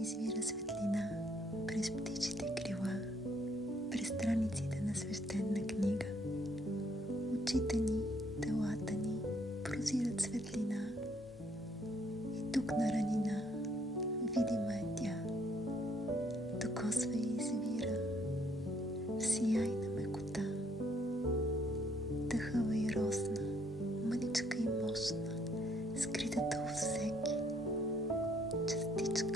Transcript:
извира светлина през птичите крила, през страниците на свещена книга. Очите ни, телата ни прозират светлина и тук на ранина видима е тя. Докосва и извира в сияйна мекота. Тъхава и росна, мъничка и мощна, скритата у всеки частичка